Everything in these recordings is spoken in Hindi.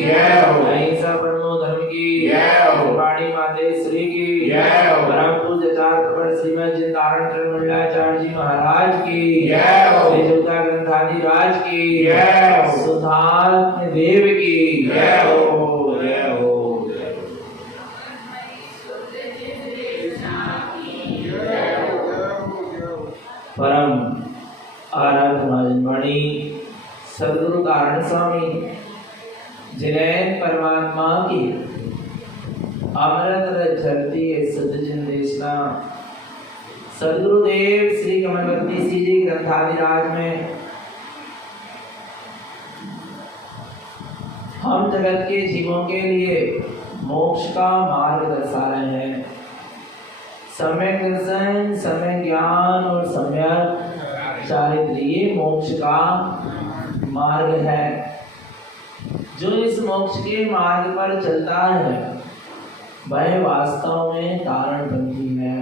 जय हो। अहिंसा परमो धर्म की जय हो। वाणी माते श्री की जय हो। परम पूज्य चार प्रवर श्रीमद जिंदारण मंडलाचार्य जी महाराज की जय हो। श्री जोता ग्रंथादि राज की जय हो। सुधात्म देव की जय हो। जय हो। परम आराधनामणि सद्गुरु कारण स्वामी जिनैन परमात्मा की अमृत रस झरती सदजन देशना सद्गुरुदेव श्री कमलवती श्री जी ग्रंथादिराज में हम जगत के जीवों के लिए मोक्ष का मार्ग दर्शा रहे हैं। सम्यक दर्शन, सम्यक ज्ञान और सम्यक चारित्र ये मोक्ष का मार्ग है। जो इस मोक्ष के मार्ग पर चलता है वह वास्तव में तारणपंथी है।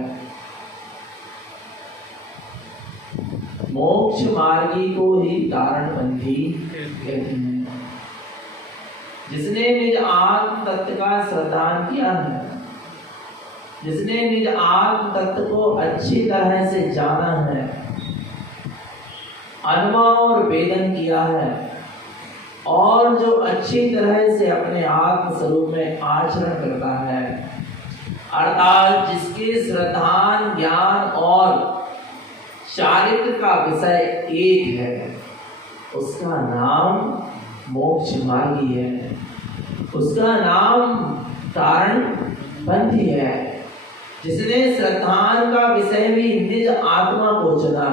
मोक्ष मार्गी को ही तारणपंथी कहते हैं। जिसने निज आत्म तत्व का श्रद्धान किया है, जिसने निज आत्म तत्व को अच्छी तरह से जाना है, अनुभव और वेदन किया है और जो अच्छी तरह से अपने आत्म स्वरूप में आचरण करता है, अर्थात जिसके श्रद्धान ज्ञान और चारित्र का विषय एक है, उसका नाम मोक्ष मार्गी है, उसका नाम तारणपंथी है। जिसने श्रद्धान का विषय भी निज आत्मा को चुना,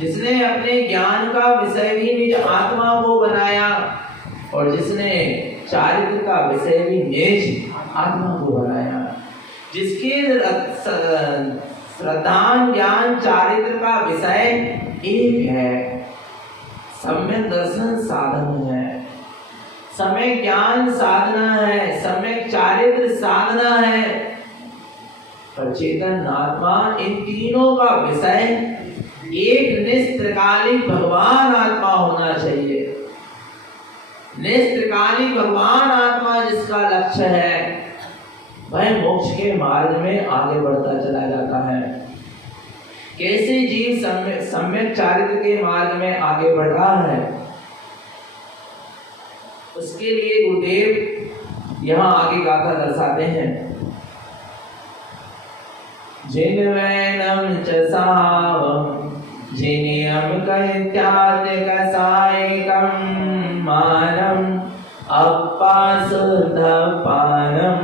जिसने अपने ज्ञान का विषय भी निज आत्मा को बनाया और जिसने चारित्र का विषय भी निज आत्मा को बनाया, जिसके श्रद्धान ज्ञान चारित्र का विषय एक है, सम्यक दर्शन साधन है, सम्यक ज्ञान साधना है, सम्यक चारित्र साधना है, पर चेतन आत्मा इन तीनों का विषय एक निस्त्रकालिक भगवान आत्मा होना चाहिए। निस्त्रकालिक भगवान आत्मा जिसका लक्ष्य है वह मोक्ष के मार्ग में आगे बढ़ता चला जाता है। कैसे जीव सम्यक चारित्र के मार्ग में आगे बढ़ रहा है, उसके लिए गुरुदेव यहाँ आगे गाथा दर्शाते हैं। जिन वैनम च सावम जिनियम कैत्याद कसायकम मानम अप्पासुद्ध पानम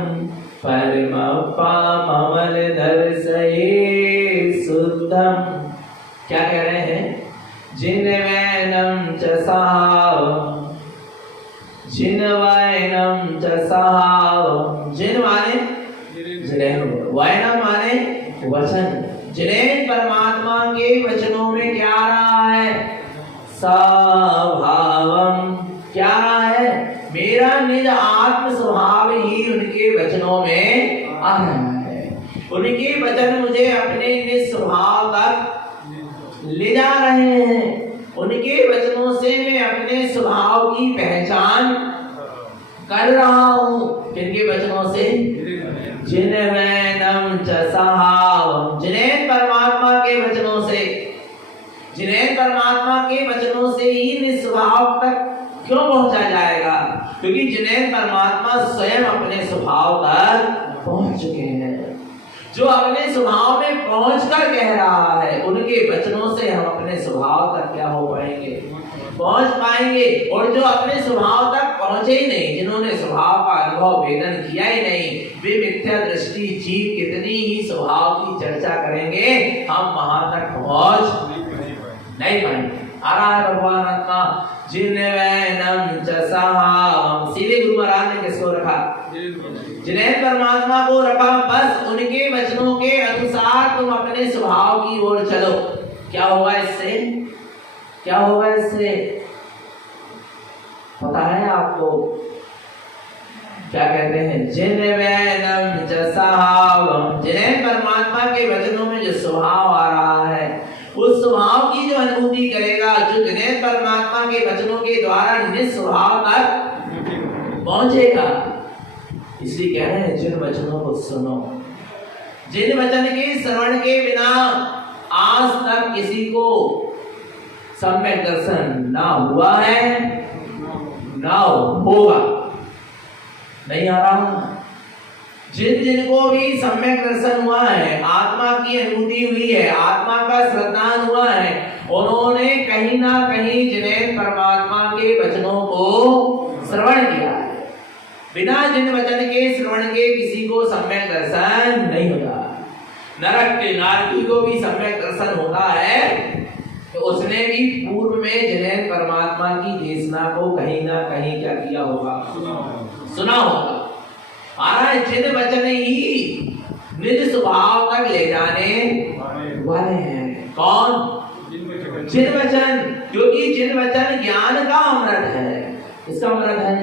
परमप्पा ममल दर्शये शुद्धम। क्या कह रहे हैं? जिन वैनम च सावम, जिन वैनम च सावम, जिन माने जिन्हें, वैनम माने वचन, जिन्हें परमात्मा के वचनों में क्या रहा है? स्वभावम, क्या रहा है? मेरा निज आत्म स्वभाव ही उनके वचनों में आ रहा है। उनके वचन मुझे अपने निज स्वभाव तक ले जा रहे हैं। उनके वचनों से मैं अपने स्वभाव की पहचान कर रहा हूँ। किनके वचनों से? जिन वैनम च सावम, जिन्हें परमात्मा के वचनों से, जिन्हें परमात्मा के वचनों से ही निस्वभाव तक क्यों पहुंचा जाएगा? क्योंकि जिन्हें परमात्मा स्वयं अपने स्वभाव तक पहुंच चुके हैं। जो अपने स्वभाव में पहुंचकर कह रहा है, उनके वचनों से हम अपने स्वभाव तक क्या हो पाएंगे? पहुंच पाएंगे। और जो अपने स्वभाव तक पहुंचे ही नहीं, जिन्होंने स्वभाव का अनुभव वेदन किया ही नहीं, वे मिथ्या दृष्टि जीव कितनी ही स्वभाव की चर्चा करेंगे, हम वहां तक पहुंच नहीं पाएंगे। आ रहा है भगवान आत्मा, जिन वैनम च सावम, सीधे गुरु महाराज ने किसको रखा? जिन्हें परमात्मा को रखा। बस उनके वचनों के अनुसार तुम अपने स्वभाव की ओर चलो। क्या होगा इससे? क्या होगा इससे? पता है आपको? क्या कहते हैं? जिन वैनम च सावम, जिन्हें परमात्मा के वचनों में जो स्वभाव आ रहा है, उस स्वभाव की जो अनुभूति करेगा, जो जिन्हें परमात्मा के वचनों के द्वारा निज स्वभाव तक पहुंचेगा। इसलिए कह रहे हैं जिन वचनों को सुनो, जिन वचन के श्रवण के बिना आज तक किसी को सम्यक दर्शन ना हुआ है ना होगा, नहीं आ रहा। जिनको भी सम्यक दर्शन हुआ है, आत्मा की अनुभूति हुई है, आत्मा का श्रद्धान हुआ है, उन्होंने कहीं ना कहीं जिन्हें परमात्मा के वचनों को श्रवण किया है। बिना जिन वचन के श्रवण के किसी को सम्यक दर्शन नहीं होता। नरक के नारकी को भी सम्यक दर्शन होता है तो उसने भी पूर्व में जिन्हें परमात्मा की देशना को कहीं ना कहीं क्या किया होगा, सुना होगा। महाराज जिन वचन ही निज स्वभाव तक ले जाने वाले हैं। कौन? जिन वचन, क्योंकि जिन वचन ज्ञान का अमृत है। इसका अमृत है,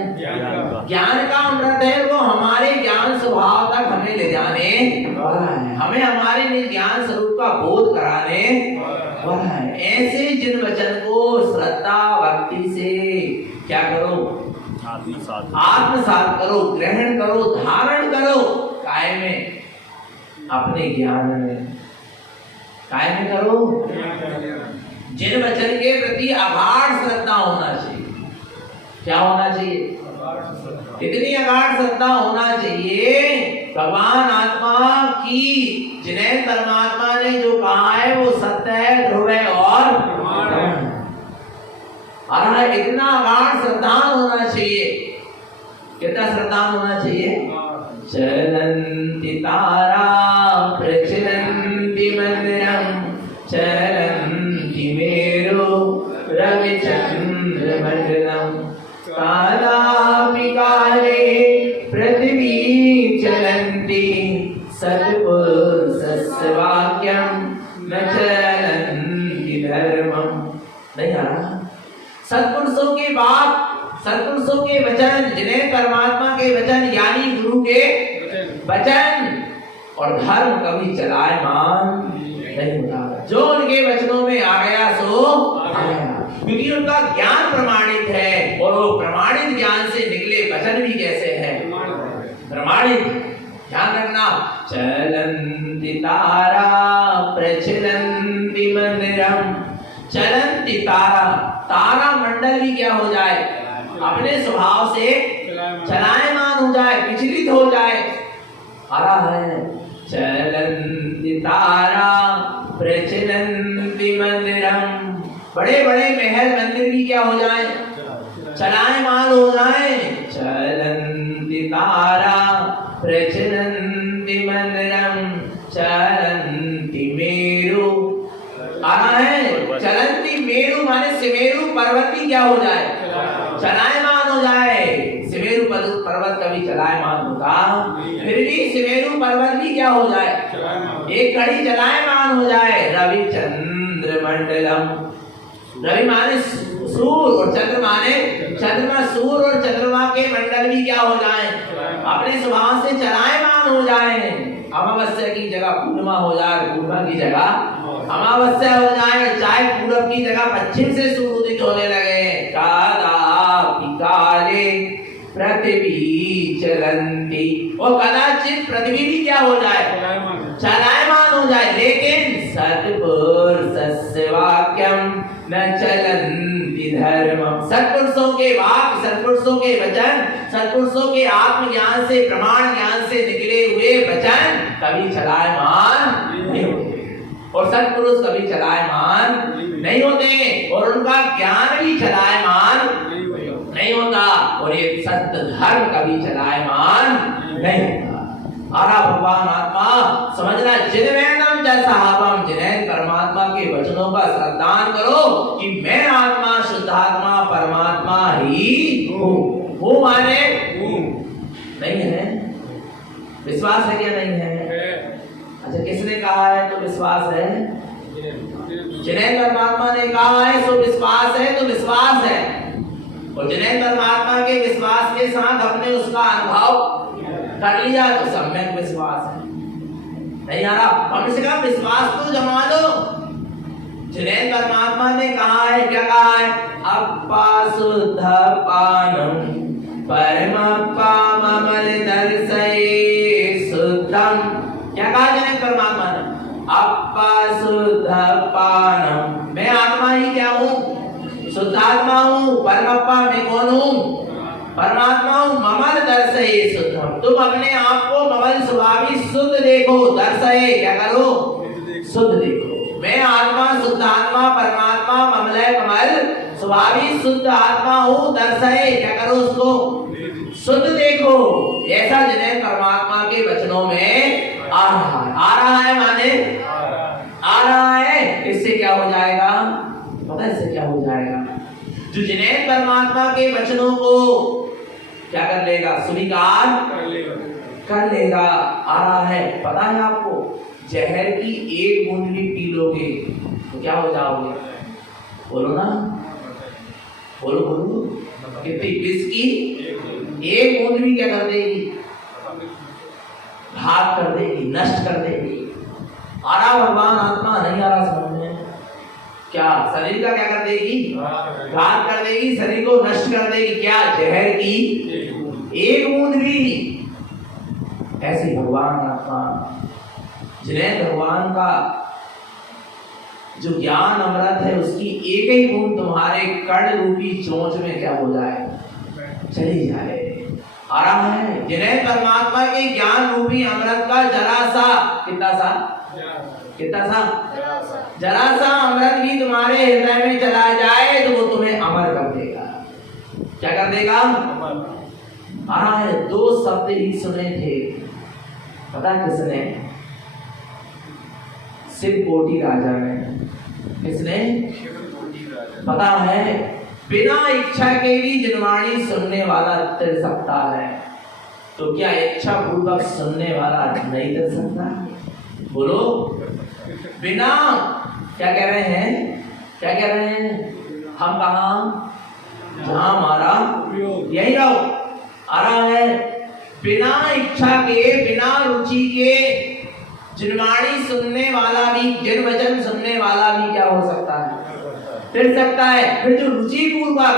ज्ञान का अमृत है। वो हमारे ज्ञान स्वभाव तक हमें ले जाने वाला है, हमें हमारे निज ज्ञान स्वरूप का बोध कराने वाला है। ऐसे जिन वचन को श्रद्धा भक्ति से क्या करो, आत्मसात करो, ग्रहण करो, धारण करो, काय में, अपने ज्ञान में, काय में करो। जिन वचन के प्रति अगाध श्रद्धा होना चाहिए। क्या होना चाहिए? इतनी अगाध श्रद्धा होना चाहिए, भगवान आत्मा की जिन्हें परमात्मा ने जो कहा है वो सत्य है, ध्रुव है और इतना अगाध श्रद्धा होना चाहिए। कितना श्रद्धा होना चाहिए? चलन्ति तारा प्रचलन्ति मंदिरम, चलन्ति मेरु रविचंद्र मंडलम, कालापि काले पृथ्वी चलन्ति, सत्पुरुषस्य वाक्यं न चलन्ति धर्मम्। नहीं आ रहा? सत्पुरुषों की बात, सत्पुरुषों के वचन, जिन्हें परमात्मा के वचन यानी गुरु के वचन और धर्म कभी चलायमान नहीं होता। जो उनके वचनों में आ गया सो आ गया, क्योंकि उनका ज्ञान प्रमाणित है। और वो प्रमाणित ज्ञान से निकले वचन भी कैसे हैं? प्रमाणित। ध्यान रखना। चलन्ति तारा प्रचलन्ति मंदिरम, चलन्ति तारा, तारा मंडल भी क्या हो जाए, अपने स्वभाव से चलायमान हो जाए, विचलित हो जाए। आ रहा है चलन्ति तारा प्रचलन्ति मंदिरम, बड़े बड़े महल मंदिर भी क्या हो जाए, चलायमान हो जाए। चलन्ति तारा प्रचलन्ति मंदिरम, चलन्ति मेरु। आ रहा है चलन्ति मेरु माने सिमेरु पर्वत भी क्या हो जाए, चलायमान हो जाए। सिमेरु पर्वत कभी चलायमान होता, फिर भी सिमेरु पर्वत भी क्या हो जाए, एक घड़ी चलायमान हो जाए। रविचंद्र मंडलम, रवि माने सूर्य और चंद्र माने चंद्रमा, सूर्य और चंद्रमा के मंडल भी क्या हो जाए, अपने स्वभाव से चलायमान हो जाए। अमावस्या की जगह पूर्णिमा हो जाए, पूर्णिमा की जगह अमावस्या हो जाए, चाहे पूरब की जगह पश्चिम से सूर्य उदित होने लगे। कालापि काले पृथ्वी चलन्ति, और कदाचित पृथ्वी भी क्या हो जाए, चलायमान हो जाए। लेकिन सत्पुरुषस्य वाक्यम न चलन्ति धर्मम, सत्पुरुषों के वाक्य, सत्पुरुषों के वचन, सत्पुरुषों के आत्मज्ञान से, प्रमाण ज्ञान से निकले हुए वचन कभी चलायमान नहीं होते। और सत्पुरुष कभी चलायमान नहीं होते, और उनका ज्ञान भी चलायमान नहीं होता, और ये सत्य धर्म कभी चलायमान नहीं होता। आरा भगवान आत्मा समझना, जिनमें जैसाहम, जिन्हें परमात्मा के वचनों का श्रद्धान करो कि मैं आत्मा, शुद्धात्मा, परमात्मा ही हूँ। माने नहीं है, विश्वास है क्या? नहीं है। अच्छा, किसने कहा है तो विश्वास है? जिन्हें परमात्मा ने कहा है सो विश्वास है, तो विश्वास है। और जिन्हें परमात्मा के विश्वास के साथ अपने उसका अनुभव कर लिया तो सम्यक विश्वास है। नहीं आ रहा, कम से कम विश्वास तो जमा लो। जिन्हें परमात्मा ने कहा है, क्या कहा है, अप्पा शुद्ध पानम परमप्पा ममल दर्शये शुद्धम। क्या कहा जनक परमात्मा ने? अप्पा शुद्ध पानम। मैं आत्मा ही क्या हूँ? शुद्ध आत्मा हूँ। परमप्पा मैं कौन हूँ? परमात्मा हूँ। ममल दर्शये शुद्धम। तुम अपने आप को ममल स्वभावी शुद्ध देखो। दर्शये क्या करो? शुद्ध देखो। मैं आत्मा शुद्ध आत्मा परमात्मा ममलय कमल स्वभावी शुद्ध आत्मा हूँ। दर्शये क्या करो? उसको शुद्ध देखो। ऐसा जिन्हें परमात्मा के वचनों में आ रहा है। आ रहा है माने आ रहा है। इससे क्या हो जाएगा? पता है इससे क्या हो जाएगा? जो जिन्हें परमात्मा के वचनों को क्या कर लेगा? स्वीकार कर लेगा। आ रहा है। पता है आपको? जहर की एक बूंद भी पी लोगे तो क्या हो जाओगे? बोलो ना, बोलो बोलो। कितनी? विष की एक बूंद भी क्या कर देगी? घात कर देगी, नष्ट कर देगी। आ रहा भगवान आत्मा? नहीं आ रहा समझ में? क्या शरीर का क्या कर देगी? घात कर देगी, शरीर को नष्ट कर देगी। क्या? जहर की एक बूंद भी। ऐसे भगवान आत्मा जिन्हें भगवान का जो ज्ञान अमृत है उसकी एक ही बूंद तुम्हारे कर्ण रूपी चोंच में क्या हो जाए? चली जाए। आ रहा है। जिन्हें परमात्मा के ज्ञान रूपी अमृत का जरा सा, कितना सा? कितना सा? जरा सा अमृत भी तुम्हारे हृदय में चला जाए तो वो तुम्हें अमर कर देगा। क्या कर देगा? आ रहा है। दो शब्द ही सुने थे। पता किसने? शिवकोटि राजा ने। किसने? पता है? बिना इच्छा के भी जिनवाणी सुनने वाला तिर सकता है, तो क्या इच्छा पूर्वक सुनने वाला नहीं तिर सकता? बोलो। बिना क्या कह रहे हैं? क्या कह रहे हैं? हम कहा? जहां हमारा यही रहो। आ रहा है। बिना इच्छा के बिना रुचि के जिनवाणी सुनने वाला भी, जिन वचन सुनने वाला भी क्या हो सकता है? फिर सकता है। फिर जो रुचि पूर्वक,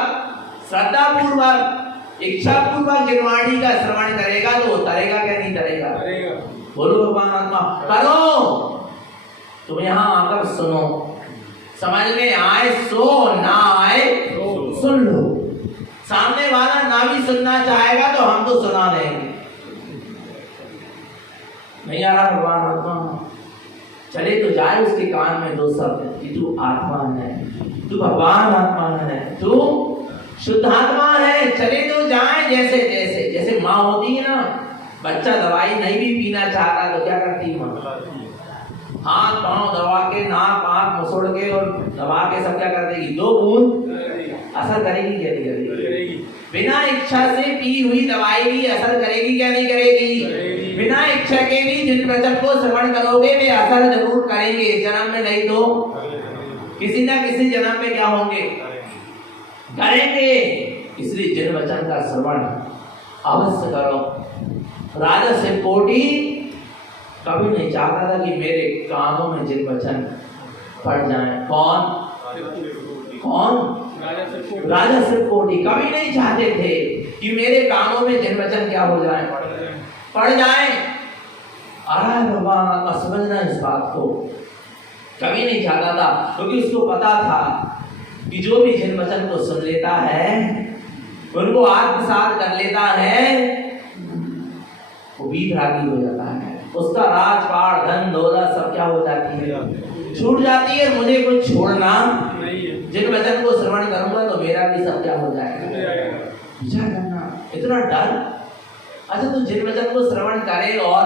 श्रद्धा पूर्वक, इच्छा पूर्वक जिनवाणी का श्रवण करेगा तो वो तरेगा क्या? नहीं तरेगा? बोलो भगवान आत्मा। करो। तुम यहाँ आकर सुनो। समझ में आए सो, ना आए सुन लो। सामने वाला ना भी सुनना चाहेगा तो हम तो सुना देंगे। नहीं आ रहा भगवान आत्मा? चले तो जाए उसके कान में दो शब्द कि तू आत्मा है, तू भगवान आत्मा है, तू शुद्ध आत्मा है। चले तो जाए। जैसे जैसे जैसे माँ होती है ना, बच्चा दवाई नहीं भी पीना चाहता तो क्या करती है माँ? हाथ पांव दबा के, नाक आंख मसोड़ के और दबा के सब क्या कर देगी? दो बूंद असर करेगी क्या? नहीं करेगी? बिना इच्छा से पी हुई दवाई भी असर करेगी क्या? नहीं करेगी? बिना इच्छा के भी जिन वचन को श्रवण करोगे वे असर जरूर करेंगे। जन्म में नहीं तो किसी ना किसी जन्म में क्या होंगे? करेंगे। इसलिए जिन वचन का श्रवण अवश्य करो। राजा शिवकोटि कभी नहीं चाहता था कि मेरे कानों में जिन वचन पड़ जाएं। कौन? कौन? राजा शिवकोटि कभी नहीं चाहते थे कि मेरे कानों में जिन वचन क्या हो जाए? पड़ जाए। आराम भगवान आत्मा समझना इस बात को। कभी नहीं चाहता था क्योंकि उसको पता था कि जो भी जिन वचन को सुन लेता है, उनको आत्मसात कर लेता है, वो वीतरागी हो जाता है। उसका राजपाट धन दौलत सब क्या हो जाती है? छूट जाती है। मुझे कुछ छोड़ना नहीं है। जिन वचन को श्रवण करूंगा तो मेरा भी सब क्या हो जाएगा? विचार करना। इतना डर। अच्छा तो जिन वचन को श्रवण करे और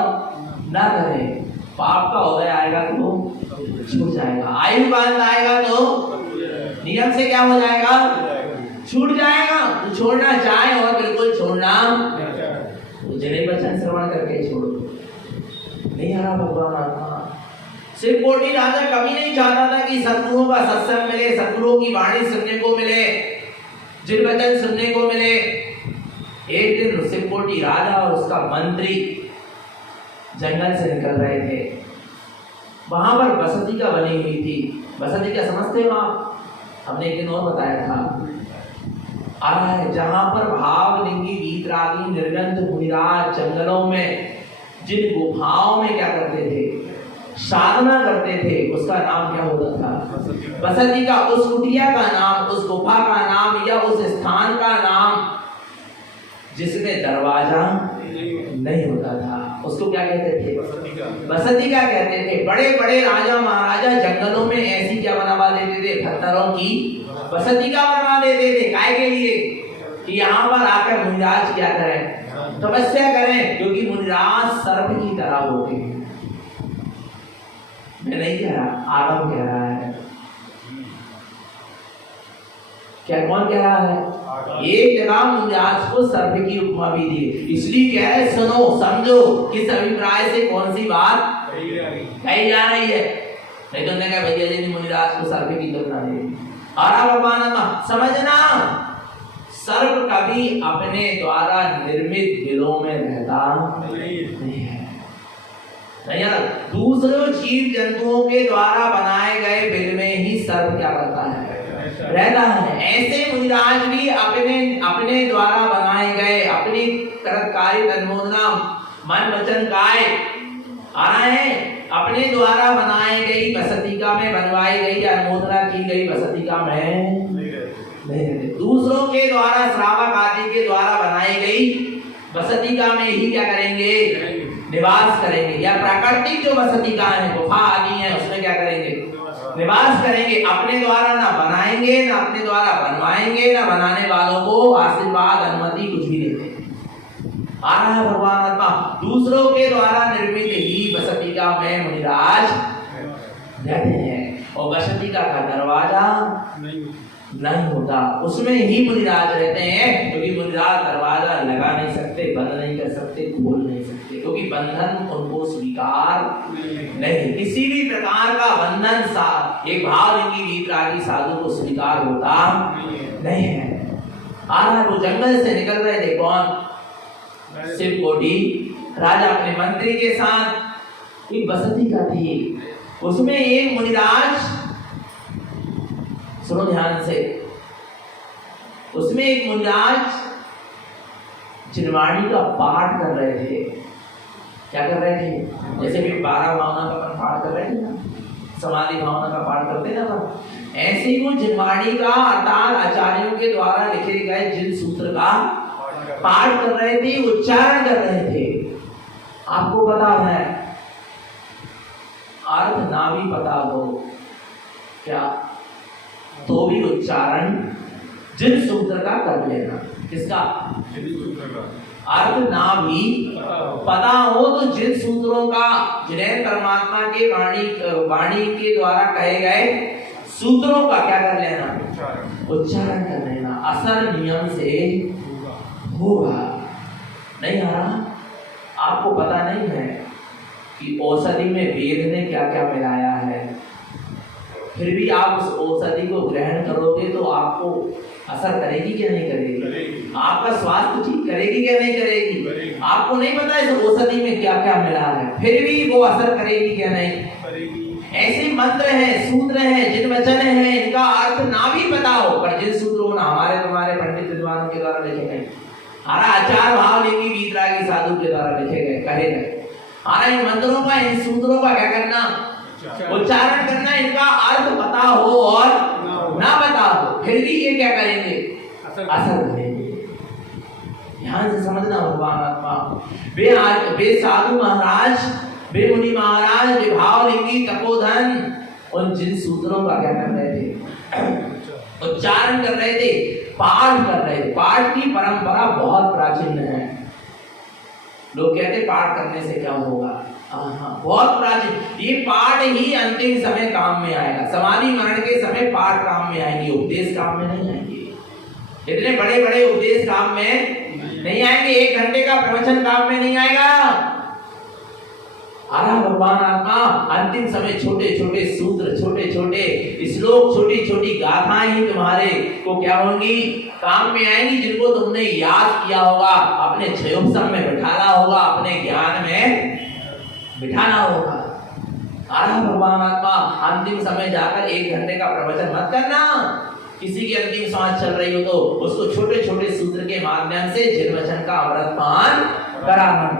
ना करे, पाप का उदय आएगा तो छूट जाएगा। आयु काल आएगा तो नियम से क्या हो जाएगा? छूट जाएगा। तो छोड़ना चाहे और बिल्कुल छोड़ना तो जिन्हें वचन श्रवण करके छोड़ो। नहीं आ रहा भगवान आत्मा। शिवकोटि राजा कभी नहीं चाहता था कि सद्गुरुओं का सत्संग मिले, सद्गुरुओं की वाणी सुनने को मिले, जिन वचन सुनने को मिले। एक दिन शिवकोटि राजा और उसका मंत्री जंगल से निकल रहे थे। वहां पर बसती का बनी हुई थी। बसती का समझते हो आप? हमने एक दिन और बताया था। आ रहा है। जहां पर भावलिंगी वीतरागी निर्गंध मुनिराज जंगलों में जिन गुफाओं में क्या करते थे, साधना करते थे, उसका नाम क्या होता था? बसती का। उस कुटिया का नाम, उस गुफा का नाम या उस स्थान का नाम जिसमें दरवाजा नहीं होता था, उसको क्या कहते थे? बसती का कहते थे। बड़े बड़े राजा महाराजा जंगलों में ऐसी क्या बनवा देते थे? पत्थरों की बसती का बनवा देते थे। काय के लिए? कि यहाँ पर आकर मुनिराज क्या करें? तपस्या करें। क्योंकि मुनिराज सर्प की तरह होते हैं। मैं नहीं कह रहा, आगम कह रहा है। क्या कौन कह रहा है? एक जगह मुनिराज को सर्प की उपमा भी दी, इसलिए कह रहे सुनो समझो किस अभिप्राय से कौन सी बात कही जा रही है। नहीं तो क्या भैया जी ने मुनिराज को सर्प की कल्पना दी। और भगवान समझना, सर्प कभी अपने द्वारा निर्मित बिलों में रहता नहीं है। नहीं यार, दूसरे जीव जंतुओं के द्वारा बनाए गए बिल में ही सर्प क्या करता है? रहता है। ऐसे मुनिराज भी अपने द्वारा बनाए गए, अपनी कार्य तन्मोदना मन वचन काय आ रहा है, अपने द्वारा बनाई गई बसतिका में बनवाई गई या अनुमोदना की गई बसतिका में नहीं, दूसरों के द्वारा श्रावक आदि के द्वारा बनाई गई बसतिका में ही क्या करेंगे? निवास करेंगे। या प्राकृतिक जो बसतिका है, गुफा आदि है, उसमें क्या करेंगे? निवास करेंगे। अपने द्वारा ना बनाएंगे, ना अपने द्वारा बनवाएंगे, ना बनाने वालों को आशीर्वाद अनुमति कुछ भी देते। आ रहा है भगवान आत्मा। दूसरों के द्वारा निर्मित ही बसतिका में मुनिराज रहते हैं, और बसतिका का दरवाजा नहीं होता, उसमें ही मुनिराज रहते हैं। क्योंकि मुनिराज दरवाजा लगा नहीं सकते, बंद नहीं कर सकते, खोल नहीं सकते, क्योंकि बंधन उनको स्वीकार नहीं। किसी भी प्रकार का बंधन एक भावलिंगी वीतरागी साधु को स्वीकार होता नहीं है। आ रहा है, वो जंगल से निकल रहे थे। कौन? शिवकोटी राजा अपने मंत्री के साथ एक बसती का थी, उसमें एक मुनिराज, सुनो ध्यान से, उसमें एक मुनिराज चिरवाणी का पाठ कर रहे थे। क्या कर रहे थे? जैसे भी 12 भावना का पाठ कर रहे थे ना, समाधि भावना का पाठ करते ना, ऐसे ही वो जिनवाणी का अर्थात आचार्यों के द्वारा लिखे गए जिन सूत्र का पाठ कर रहे थे, उच्चारण कर रहे थे। आपको पता है, अर्थ ना भी पता हो क्या, तो भी उच्चारण जिन सूत्र का कर लेना। किसका? अर्थ ना भी पता हो तो जिन सूत्रों का, जिन्हें परमात्मा के वाणी के द्वारा कहे गए सूत्रों का क्या कर लेना? उच्चारण कर लेना। असर नियम से होगा। नहीं आ रहा? आपको पता नहीं है कि औषधि में वेद ने क्या क्या मिलाया है, फिर भी आप उस औषधि को ग्रहण करोगे तो आपको असर करेगी क्या नहीं करेगी? आपका स्वास्थ्य ठीक करेगी क्या नहीं करेगी? आपको नहीं पता इस औषधि में क्या क्या मिला है, फिर भी वो असर करेगी क्या नहीं? ऐसे मंत्र हैं, सूत्र हैं, जिन वचन हैं, इनका अर्थ ना भी पता हो, पर जिन सूत्रों ना हमारे तुम्हारे पंडित विद्वानों के द्वारा लिखे गए, हमारा आचार भावलिंगी वीतरागी साधु के द्वारा लिखे गए, कहे गए, हमारा इन मंत्रों का, इन सूत्रों का क्या करना? उच्चारण करना। इनका अर्थ पता हो और ना पता हो, फिर भी ये क्या करेंगे? असर करेंगे। ध्यान से समझना भगवान आत्मा। वे साधु महाराज, वे मुनि महाराज, वे भावलिंगी तपोधन, उन जिन सूत्रों का क्या कर रहे थे? उच्चारण कर रहे थे, पाठ कर रहे थे। पाठ की परंपरा बहुत प्राचीन है। लोग कहते पाठ करने से क्या होगा? बहुत प्राचीन। ये पाठ ही अंतिम समय काम में आएगा। समाधि मरण के समय पाठ काम में आएंगे, उपदेश काम में नहीं आएंगे। इतने बड़े बड़े उपदेश काम में नहीं आएंगे, 1 घंटे का प्रवचन काम में नहीं आएगा। आरा भगवान आत्मा अंतिम समय छोटे छोटे सूत्र, छोटे छोटे श्लोक, छोटी छोटी गाथाएं ही तुम्हारे को क्या होंगी? काम में आएंगी, जिनको तुमने याद किया होगा, अपने क्षयोपम में बिठाना होगा, अपने ज्ञान में बिठाना होगा। आरा भगवान आत्मा अंतिम समय जाकर 1 घंटे का प्रवचन मत करना, किसी की अंतिम सांस चल रही हो तो उसको छोटे छोटे सूत्र के माध्यम से जिन वचन का अमृत पान कराना।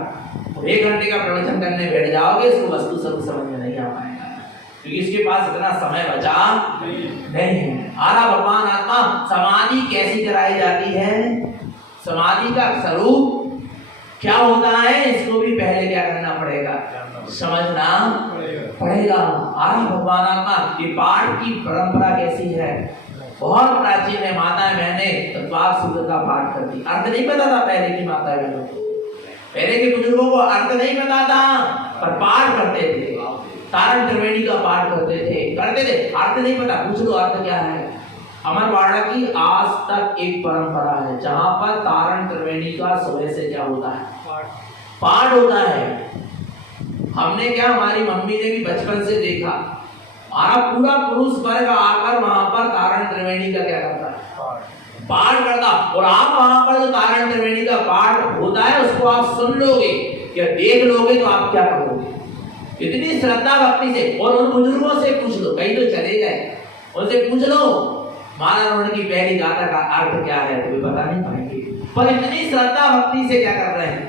1 घंटे का प्रवचन करने बैठ जाओगे, इसको वस्तु स्वरूप समझ में नहीं आ पाएगा, क्योंकि इसके पास इतना समय बचा नहीं है। आरा भगवान आत्मा समाधि कैसी कराई जाती है, समाधि का स्वरूप क्या होता है, इसको भी पहले क्या करना पड़ेगा, समझना पड़ेगा। आरा भगवान आत्मा की पाठ की परंपरा कैसी है, बहुत प्राचीन है। माताएं बहनें तत्वार सूत्र का पाठ करती, अर्थ नहीं पता था पहले की माताएं बहनों को, पहले के बुजुर्गों को अर्थ नहीं पता था, पर पाठ करते थे, तारण त्रिवेणी का पाठ करते थे, अर्थ नहीं पता, पूछ लो अर्थ क्या है। अमरवाड़ा की आज तक एक परंपरा है जहां पर तारण त्रिवेणी का सुबह से क्या होता है, पाठ होता है। हमने क्या, हमारी मम्मी ने भी बचपन से देखा, हमारा पूरा पुरुष वर्ग आकर वहां पर तारण त्रिवेणी का क्या करता है, पाठ करता। और आप वहां पर जो तारण त्रिवेणी का पाठ होता है उसको आप सुन लोगे या देख लोगे तो आप क्या करोगे, इतनी श्रद्धा भक्ति से। और उन बुजुर्गों से पूछ लो, कहीं तो चले गए, उनसे पूछ लो मानव की पहली गाथा का अर्थ क्या है, तो बता नहीं पाएंगे, पर इतनी श्रद्धा भक्ति से क्या कर रहे हैं,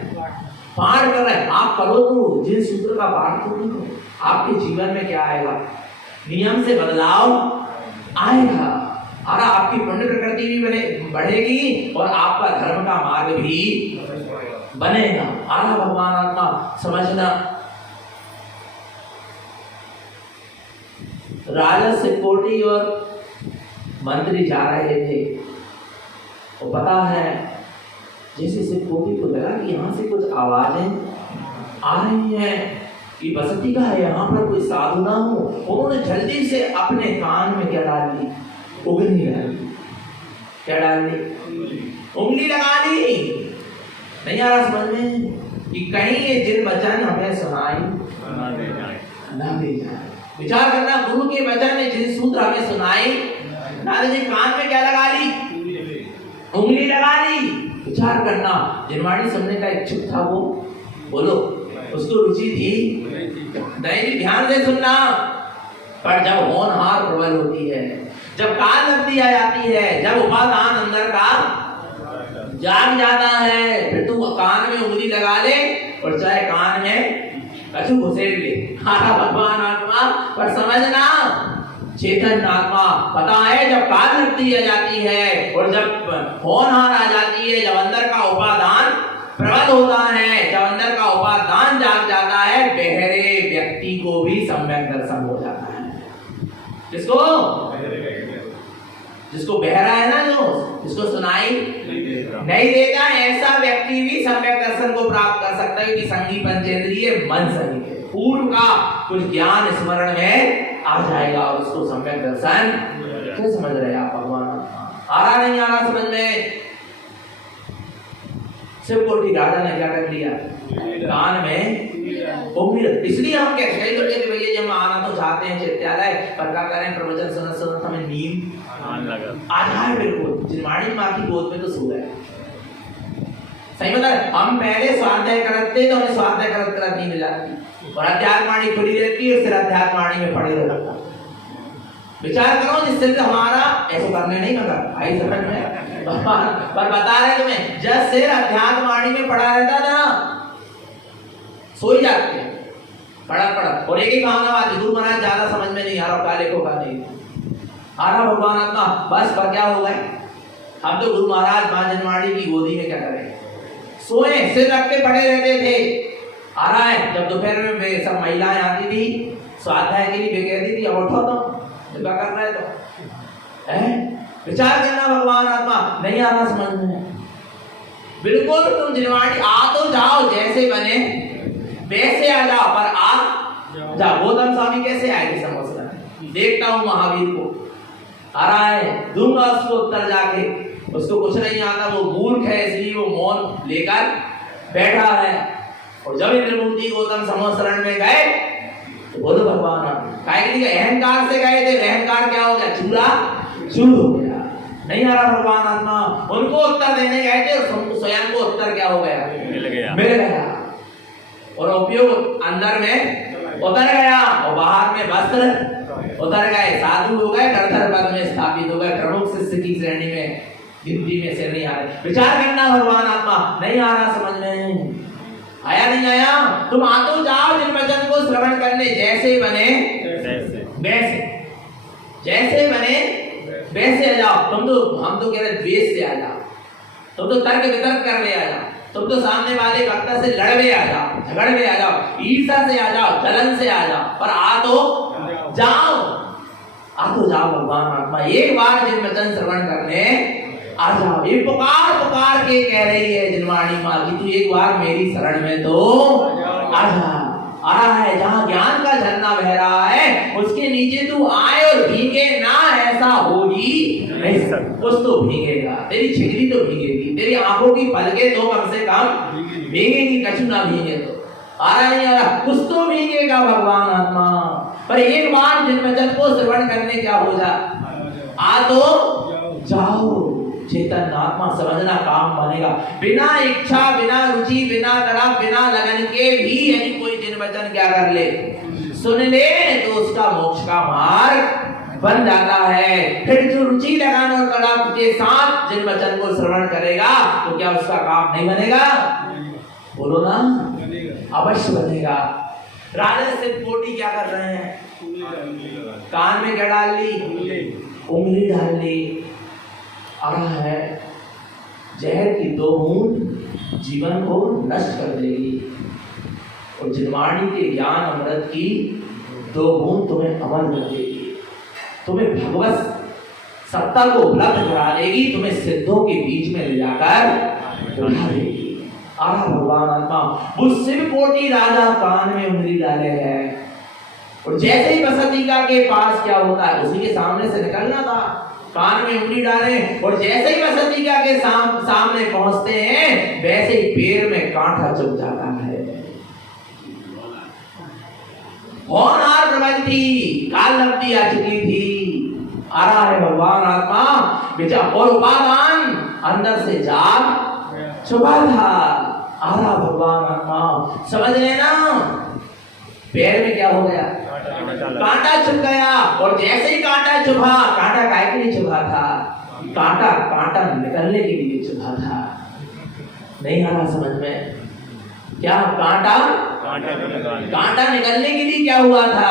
पाठ कर रहे हैं। आप करो तो जिन सूत्र का पाठ करो, आपके जीवन में क्या आएगा, नियम से बदलाव आएगा, और आपकी पुण्य प्रकृति भी बढ़ेगी और आपका धर्म का मार्ग भी बनेगा। आरा भगवान आत्मा समझना। राजा सिक्कोटी और मंत्री जा रहे थे, तो पता है जैसे सिक्कोटी को लगा कि यहाँ से कुछ आवाजें आ रही हैं कि बसती का है, यहाँ पर कोई साधु ना हो, उन्होंने जल्दी से अपने कान में क्या डाल दी, उंगली डाल दी। क्या डाल दी, उंगली लगा दी। नहीं आ रहा समझ में कि कहीं ये जिन वचन हमें सुनाई ना दे जाए। विचार करना, गुरु के वचन ने जिन सूत्र हमें सुनाई नारद जी कान में क्या लगा ली, उंगली लगा ली। विचार करना, जिनवाणी सुनने का इच्छुक था वो, बोलो उसको रुचि थी नहीं, ध्यान से सुनना। पर जब होनहार प्रबल होती है, जब काल लब्धि आ जाती है, जब उपादान अंदर का जाग जाता है, फिर तू कान में उंगली लगा ले और चाहे कान में कछु घुसेड़ ले। भगवान आत्मा पर समझना, चेतन आत्मा पता है जब काल लब्धि आ जाती है और जब होनहार आ जाती है, जब अंदर का उपादान प्रबल होता है, जब अंदर का उपादान जाग जाता है, बहरे व्यक्ति को भी सम्यक दर्शन हो जाता है। जिसको बहरा है ना, जो जिसको सुनाई नहीं देता, ऐसा व्यक्ति भी सम्यक दर्शन को प्राप्त कर सकता है, क्योंकि संगी पंचेंद्रिय मन सही है। पूर्व का कुछ ज्ञान स्मरण में आ जाएगा और उसको सम्यक दर्शन। क्या समझ रहे आप भगवान? आ रहा नहीं आ रहा समझ में? शिवकोटि राजा ने क्या कर लिया, कान में उंगली। इसलिए हम कहते हैं भैया जब आना तो चाहते हैं चित्यालय, पर क्या करें, प्रवचन सुनत सुनत हमें नींद आ जाए। बिल्कुल जिनवाणी माँ की गोद में तो सो गए। सही बता, हम पहले स्वाध्याय करते तो हमें स्वाध्याय करत नींद जाती और अध्यात्मवाणी खुली रहती है, फिर अध्यात्मवाणी में पड़े रहता। विचार करो, जिससे हमारा ऐसा करने नहीं लगा भाई समझ में, पर बता रहे तुम्हें, जब सिर अध्यात्मवाणी में पड़ा रहता था, सो ही जाते हैं पड़ा। और एक ही कहना बात, गुरु महाराज ज्यादा समझ में नहीं आ रहा, काले को का नहीं आ रहा भगवान आत्मा, बस पर क्या हो गए, हम तो गुरु महाराज मां जनवाणी की गोदी में क्या करें, सोए, सिर रख के पड़े रहते थे। आ रहा है जब दोपहर में सब महिलाएं आती थी स्वाध्याय के लिए, वे कहती थी अब उठो तो क्या कर रहे तो है। विचार करना भगवान आत्मा, नहीं आ रहा समझ में, बिल्कुल तुम जिनवाणी आ तो जाओ, जैसे बने वैसे आ जाओ, पर आ जाओ। गौतम स्वामी कैसे आए समझना, देखता हूं महावीर को आ रहा है, दूंगा उसको उत्तर जाके, उसको कुछ नहीं आता, वो मूर्ख है इसलिए वो मौन लेकर बैठा है। और जब इंद्रमूर्ति गौतम समोसरण में गए तो बोलो भगवान, अहंकार से गए थे, अहंकार क्या हो गया, चूरा चूर हो गया। नहीं आ रहा भगवान आत्मा, उनको उत्तर देने गए थे और स्वयं को उत्तर क्या हो गया, मिल गया। और उपयोग अंदर में उतर गया और बाहर में वस्त्र उतर गए, साधु हो गए, धरधर पद में स्थापित हो गए, प्रमुख शिष्य की श्रेणी में, गिनती में से नहीं आ रहे। विचार करना भगवान आत्मा, नहीं आ रहा समझ में, आया नहीं आया? तुम आ तो जाओ जिन वचन को श्रवण करने, जैसे बने वैसे, जैसे बने वैसे आ जाओ। तुम तो, हम तो कह रहे द्वेष से आ जाओ, तुम तो तर्क वितर्क कर ले आ जाओ, तुम तो सामने वाले वक्ता से लड़वे आ जाओ, झगड़वे आ जाओ, ईर्ष्या से आ जाओ, जलन से आ जाओ, पर आ तो जाओ, आ तो जाओ भगवान आत्मा, एक बार जिन वचन श्रवण करने आ जाओ। ये पुकार पुकार के कह रही है जिनवाणी माँ की, तू एक बार मेरी शरण में तो आ जा। आ रहा है, जहाँ ज्ञान का झरना बह रहा है उसके नीचे तू आए और भीगे ना, ऐसा हो ही नहीं सकता। कुछ तो भीगेगा, तेरी छिगरी तो भीगेगी, तेरी आंखों की पलकें तो कम से कम भीगेगी, कछु ना भीगे तो। आ रहा नहीं आ रहा, कुछ तो भीगेगा भगवान आत्मा। पर एक बार जिन वचन को श्रवण करने क्या हो जा, आ तो जाओ। चेतन आत्मा समझना काम बनेगा। बिना इच्छा, बिना रुचि, बिना तड़प, बिना लगन के भी यदि कोई जिन वचन क्या कर ले, सुन ले, तो उसका मोक्ष का मार्ग बन जाता है। फिर जो रुचि लगन और तड़प के साथ जिन वचन को श्रवण करेगा तो क्या उसका काम नहीं बनेगा? बोलो ना, अवश्य बनेगा। राजा सिद्धकोटि क्या कर रहे हैं? कान में क्या डाल ली? उंगली डाल ली। आ रहा है, जहर की 2 बूंद जीवन को नष्ट कर देगी, और जिनवाणी के ज्ञान अमृत की 2 बूंद तुम्हें अमर कर देगी, तुम्हें भगवत सत्ता को उपलब्ध करा देगी, तुम्हें सिद्धों के बीच में ले जाकर बिठा देगी। आ रहा भगवान आत्मा, वो शिव कोटि राजा कान में उंगली डाले है, और जैसे ही बसंतिका के पास क्या होता है, उसी के सामने से निकलना था, कान में उंगली डाले, और जैसे ही बसंतिका के सामने पहुंचते हैं, वैसे ही पैर में कांटा चुभ जाता है। होनहार प्रबल थी, काल लब्धि आ चुकी थी। आ रहा है भगवान आत्मा, विचार और उपादान अंदर से जाग छुपा था। आ रहा भगवान आत्मा, समझ लेना, पैर में क्या हो गया? कांटा चुभ गया, और जैसे ही कांटा चुभा, कांटा काहे के लिए चुभा था? कांटा निकलने के लिए चुभा था। नहीं आ रहा समझ में? क्या कांटा निकलने के लिए क्या हुआ था?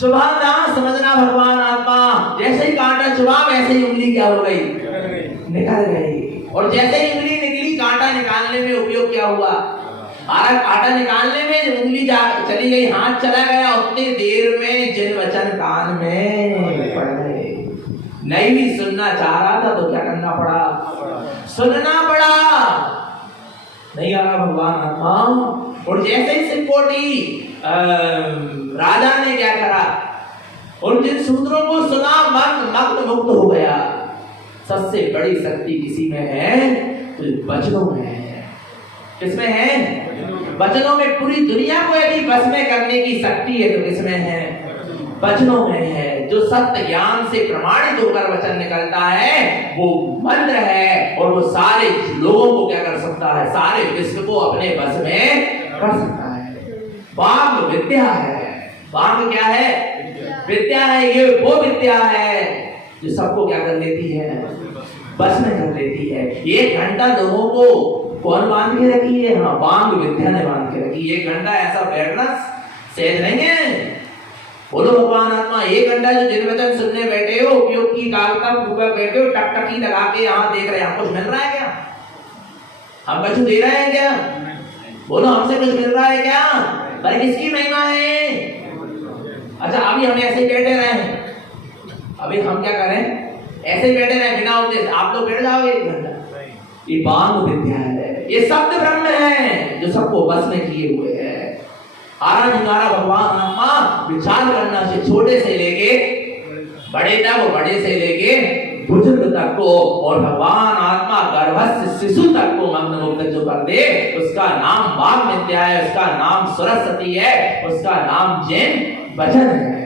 चुभा था, समझना भगवान आत्मा। जैसे ही कांटा चुभा, वैसे ही उंगली क्या हो गई? निकल गई। और जैसे ही उंगली निकली, कांटा निकालने में उपयोग क्या हुआ? कांटा निकालने में उंगली चली गई, हाथ चला गया, उतनी देर में जिन वचन कान में पड़ गए। नहीं भी सुनना चाह रहा था तो क्या करना पड़ा? सुनना पड़ा। नहीं आ रहा भगवान आत्मा। और जैसे ही सिद्धकोटि राजा ने क्या करा, और जिन सूत्रों को सुना, मग्न मुक्त हो गया। सबसे बड़ी शक्ति किसी में है? तो वचनों में है। किसमें है? वचनों में। पूरी दुनिया को यदि बस में करने की शक्ति है तो किसमें है? वचनों में है। जो सत्य ज्ञान से प्रमाणित होकर वचन निकलता है वो मंत्र है, और वो सारे लोगों को क्या कर सकता है? सारे विश्व को अपने बस में कर सकता है। वांग विद्या है। वांग क्या है? विद्या है। ये वो विद्या है जो सबको क्या कर लेती है? बस में कर लेती है। 1 घंटा लोगों को कौन बांध के रखी है? हाँ, वांग विद्या ने बांध के रखी। 1 घंटा ऐसा बैठना सहज नहीं है। बोलो भगवान आत्मा, 1 घंटा जो जिन वचन सुनने बैठे हो, उपयोग की कालता ऊपर बैठे हो, टकटकी लगा के यहाँ देख रहे हैं, कुछ मिल रहा है क्या? हम कुछ दे रहे हैं क्या? बोलो, हमसे कुछ मिल रहा है क्या? पर किसकी महिमा है? अच्छा, अभी हम ऐसे ही बैठे रहे, अभी हम क्या करें? ऐसे ही बैठे रहे बिना उद्देश्य। आप लोग बैठ जाओगे 1 घंटा। ये वांग विद्या है, ये शब्द ब्रह्म है जो सबको बस में किए हुए है। आरा निकारा भगवान आत्मा विचार करना से छोटे से लेके बड़े तक, और बड़े से लेके बुजुर्ग तक को, और भगवान आत्मा गर्भस्थ शिशु तक को मग्न मुक्त जो कर दे, उसका नाम वाग विद्या है, उसका नाम सरस्वती है, उसका नाम जैन वचन है।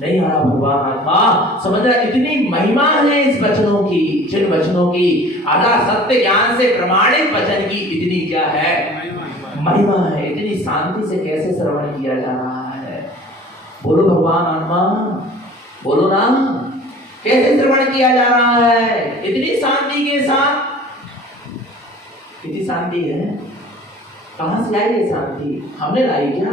नहीं आ रहा भगवान आत्मा, समझ रहा? इतनी महिमा है इस वचनों की, जिन वचनों की, आधा सत्य ज्ञान से प्रमाणित वचन की इतनी क्या है? महिमा है। इतनी शांति से कैसे श्रवण किया जा रहा है? बोलो भगवान आत्मा, बोलो ना, कैसे श्रवण किया जा रहा है इतनी शांति के साथ? कितनी शांति है, कहां से आई ये शांति? हमने लाई क्या?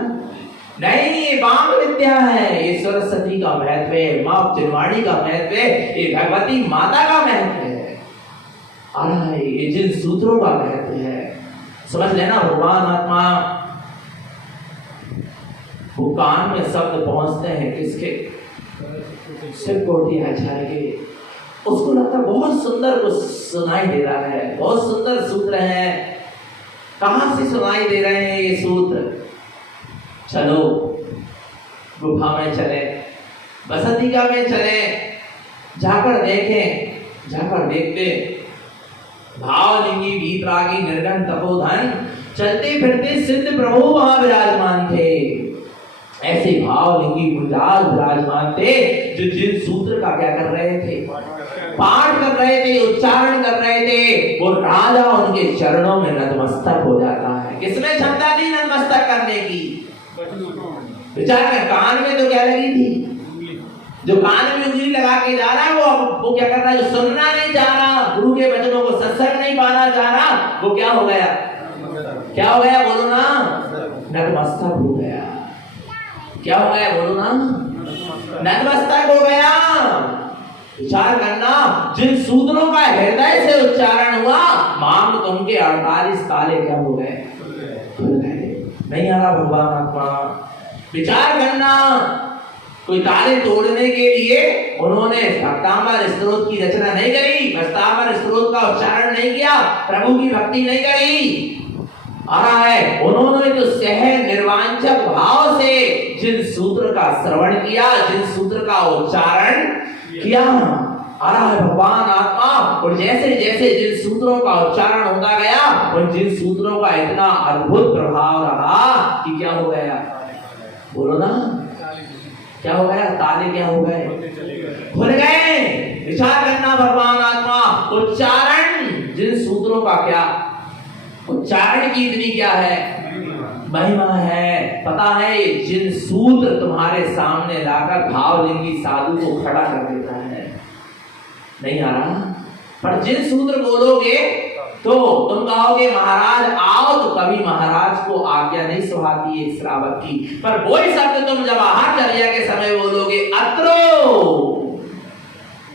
नहीं, ये वाम विद्या है, ये सरस्वती का महत्व है, मां चिन्वाणी का महत्व है, ये भगवती माता का महत्व है, और ये जिन सूत्रों का महत्व है। समझ लेना भगवान आत्मा, वो कान में शब्द पहुंचते हैं किसके? शिव कोटि आचार्य के। उसको लगता है बहुत सुंदर कुछ सुनाई दे रहा है, बहुत सुंदर सूत्र है, कहां से सुनाई दे रहे हैं ये सूत्र? चलो गुफा में चले, बसंतिका में चले, जाकर देखें, जाकर देखते भावलिंगी वीतरागी निर्गन तपोधन चलते फिरते सिद्ध प्रभु वहां विराजमान थे। ऐसे भावलिंगी गुंजाल विराजमान थे जो जिन सूत्र का क्या कर रहे थे? पाठ कर रहे थे, उच्चारण कर रहे थे। वो राजा उनके चरणों में नतमस्तक हो जाता है। किसने क्षमता दी नतमस्तक करने की? विचार कर, कान में तो क्या लगी थी? जो कान में उंगली लगा के जा रहा है वो क्या कर रहा है? जो सुनना नहीं चाह रहा, गुरु के वचनों को सत्संग नहीं पाना चाह रहा, वो क्या हो गया? क्या हो गया? बोलो ना, नतमस्तक हो गया। क्या हो गया? बोलो ना, नतमस्तक हो गया। विचार करना, जिन सूत्रों का हृदय से उच्चारण हुआ, मांग तुमके 48 ताले क्या हो गए? खुल गए। नहीं आ रहा भगवान आत्मा? विचार करना, कोई ताले तोड़ने के लिए उन्होंने भक्तांबर स्तोत्र की रचना नहीं करी, भक्तांबर स्तोत्र का उच्चारण नहीं किया, प्रभु की भक्ति नहीं करी। आ रहा है, उन्होंने तो सहज निर्वांचक भाव से जिन सूत्र का श्रवण किया, जिन सूत्र का उच्चारण किया। आ रहा है भगवान आत्मा, और जैसे जैसे जिन सूत्रों का उच्चारण होता गया, उन जिन सूत्रों का इतना अद्भुत प्रभाव रहा कि क्या हो गया? बोलो ना, क्या हो गया? ताले क्या हो गए? खुल गए। विचार करना भगवान आत्मा, उच्चारण, जिन सूत्रों का क्या उच्चारण की इतनी क्या है? महिमा है। पता है, जिन सूत्र तुम्हारे सामने लाकर भावलिंगी साधु को खड़ा कर देता है। नहीं आ रहा? पर जिन सूत्र बोलोगे तो तुम कहोगे महाराज आओ, तो कभी महाराज को आज्ञा नहीं सुहाती है श्रावक की, पर वही शब्द तुम जब आहार चर्या के समय बोलोगे अत्रो,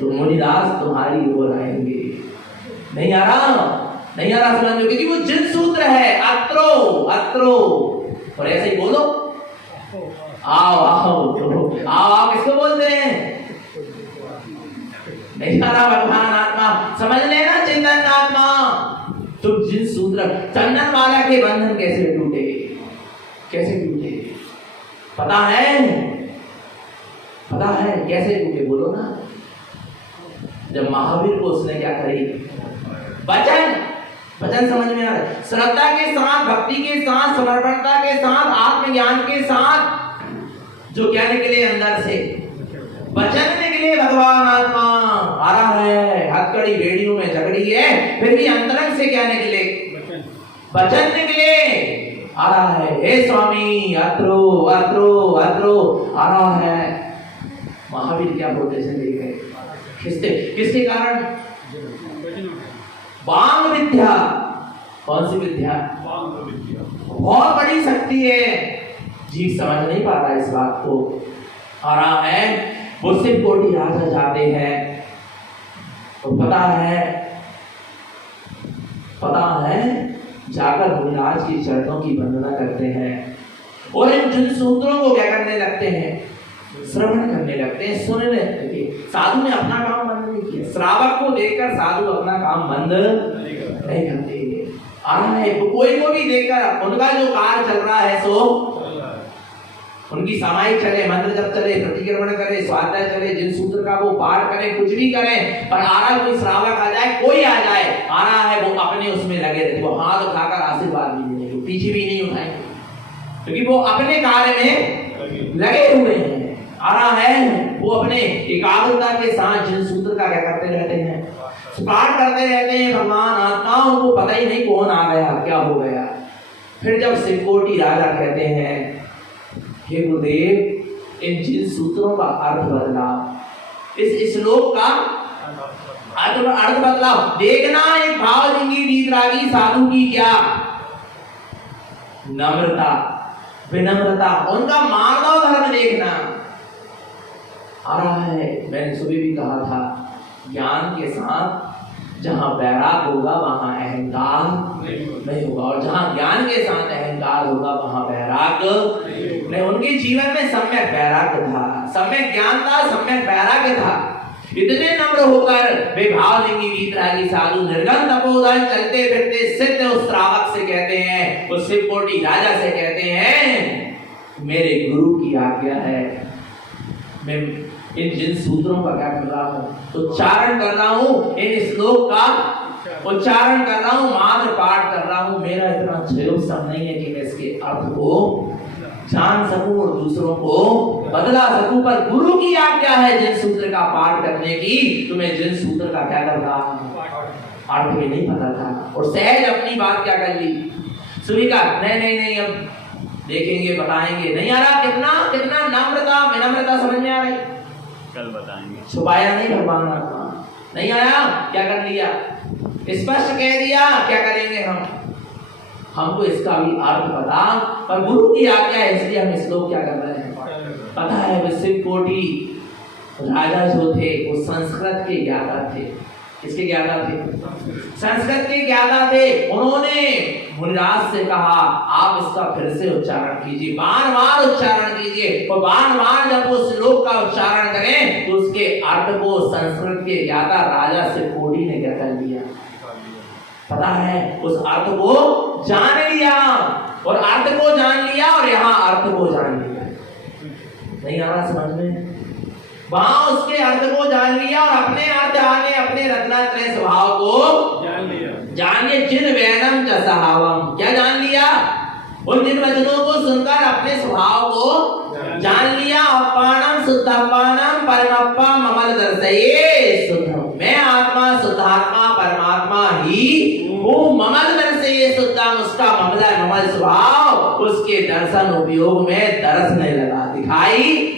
तो मुनिदास तुम्हारी ओर आएंगे। नहीं आ रहा? नहीं आ रहा समझ लो, क्योंकि वो जिन सूत्र है अत्रो अत्रो, और ऐसे ही बोलो आओ आओ, तो आओ आओ किसको बोलते हैं? नहीं आ रहा भगवान आत्मा? समझ लेना चेतन आत्मा, तुम जिन सूत्र, चंदन माला के बंधन कैसे टूटे? कैसे टूटे? पता है? पता है कैसे टूटे? बोलो ना। जब महावीर को उसने क्या करी? वचन, वचन समझ में आ रहा है? श्रद्धा के साथ, भक्ति के साथ, समर्पणता के साथ, आत्मज्ञान के साथ जो क्या निकले अंदर से? वचन निकले। भगवान आत्मा आ रहा है, हथकड़ी बेड़ियों में झगड़ी है, फिर भी अंतरंग से क्या निकले? वचन निकले। आ रहा है, हे स्वामी अत्रो अत्रो अत्रो, आ रहा है। महावीर क्या बोलते से ले गए? किसके कारण? वांग विद्या। कौन सी विद्या? बहुत बड़ी शक्ति है, जीव समझ नहीं पा रहा इस बात को। आ रहा है, वो शिव कोटि राजा जाते हैं तो पता है जाकर मुनिराज के चरणों की वंदना करते हैं, और इन जिन सूत्रों को क्या करने लगते हैं? श्रवण करने लगते हैं, सुनने लगते हैं। साधु ने अपना काम बंद नहीं किया। श्रावक को देखकर साधु अपना काम बंद नहीं करते। आ रहा है, कोई को भी देखकर उनका जो कार्य चल रहा है सो उनकी सामायिक चले, मंत्र जप चले, प्रतिक्रमण करे, स्वाध्याय चले, जिन सूत्र का वो पाठ करे, कुछ भी करे, पर आ रहा कोई श्रावक आ जाए, कोई आ जाए, आ रहा है वो अपने उसमें लगे रहते, वो हाथ उठाकर आशीर्वाद भी देंगे, पीछे भी नहीं उठाएंगे, क्योंकि वो अपने कार्य में लगे हुए हैं। आ रहा है, वो अपने एकाग्रता के साथ जिन सूत्र का क्या करते रहते हैं? पाठ करते रहते हैं। भगवान आत्मा, उनको पता ही नहीं कौन आ गया, क्या हो गया। फिर जब शिवकोटि राजा कहते हैं, हे गुरुदेव इन जिन सूत्रों का अर्थ बदलाव, इस श्लोक का अर्थ बदलाव देखना। एक भावलिंगी वीतरागी साधु की क्या नम्रता, विनम्रता, उनका मानव धर्म देखना आ रहा है। मैंने सुबह भी कहा था, ज्ञान के साथ जहां वैराग होगा वहां अहंकार नहीं होगा, और जहां ज्ञान के साथ अहंकार होगा वहां वैराग नहीं। उनके जीवन में सम्यक वैराग्य था, सम्यक ज्ञान था, सम्यक वैराग्य था। इतने नम्र होकर वे भावलिंगी वीतरागी साधु निर्गम तपोधन चलते फिरते सिद्ध उस श्रावक से कहते हैं, उस शिवकोटि राजा से कहते हैं, मेरे गुरु की आज्ञा है, मैं इन जिन सूत्रों का क्या कर रहा हूँ, उच्चारण कर रहा हूँ, इन श्लोक का उच्चारण कर रहा हूँ, मात्र पाठ कर रहा हूँ। मेरा इतना क्षयोत्सव नहीं है कि मैं इसके अर्थ को जान सकूं और दूसरों को बदला सकूं, पर गुरु की आज्ञा है जिन सूत्र का पाठ करने की, तुम्हें जिन सूत्र का क्या कर रहा अर्थ भी नहीं पता था, और सहज अपनी बात क्या कर ली, सुनिका नहीं अब देखेंगे बताएंगे। नहीं आ रहा कितना कितना नम्रता विनम्रता समझ में आ रही, कल बताएंगे। छुपाया नहीं भगवान आत्मा, नहीं आया क्या कर लिया, स्पष्ट कह दिया क्या करेंगे हमको इसका भी अर्थ पता, पर गुरु की आज्ञा है इसलिए हम इस लोग क्या कर रहे हैं पता है। वे शिवकोटि राजा जो थे वो संस्कृत के ज्ञाता थे। किसके ज्ञाता थे? संस्कृत के ज्ञाता थे। उन्होंने मुनिराज से कहा आप इसका फिर से उच्चारण कीजिए, बार-बार उच्चारण कीजिए, और बार-बार जब वो श्लोक का उच्चारण करें तो उसके अर्थ को संस्कृत के ज्ञाता राजा शिवकोटि ने क्या कर लिया पता है, उस अर्थ को जान लिया, और अर्थ को जान लिया और यहाँ अर्थ को जान लिया। नहीं आ रहा समझ में? वहां उसके अर्थ को जान लिया और अपने अर्थ आने अपने रत्नात्रय स्वभाव को जान लिया। जिन वैनम च सहावम, क्या जान लिया? उन जिन वचनों को सुनकर अपने स्वभाव को जान लिया। अपानम शुद्धापानम परमात्मा ममल दर्शये शुद्धम, मैं आत्मा शुद्धात्मा परमात्मा ही वो ममल दर्शये शुद्धम, उसका ममला ममल स्वभाव उसके दर्शन उपयोग में दर्शने लगा, दिखाई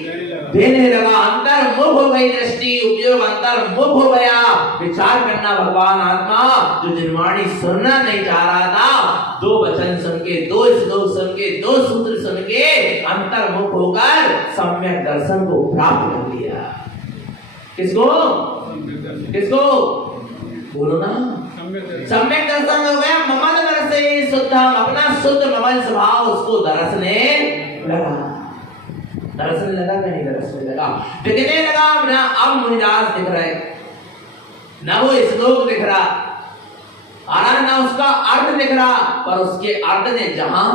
देने लगा। अंतर्मुख हो गई दृष्टि, उपयोग अंतर्मुख हो गया। विचार करना भगवान आत्मा जो जिनवाणी सुनना नहीं चाह रहा था, दो वचन सुन के, दो श्लोक सुन के, दो सूत्र सुन के अंतर्मुख होकर सम्यक दर्शन को प्राप्त कर लिया। किसको किसको बोलो ना, सम्यक दर्शन हो गया। ममल दर्शये शुद्धम, अपना शुद्ध ममल स्वभाव उसको दर्शने लगा। दर्शने लगा कि नहीं दर्शने लगा? दिखने लगा ना। अब मुनिराज दिख रहे, ना वो श्लोक दिख रहा, आरा ना उसका अर्थ दिख रहा, पर उसके अर्थ ने जहां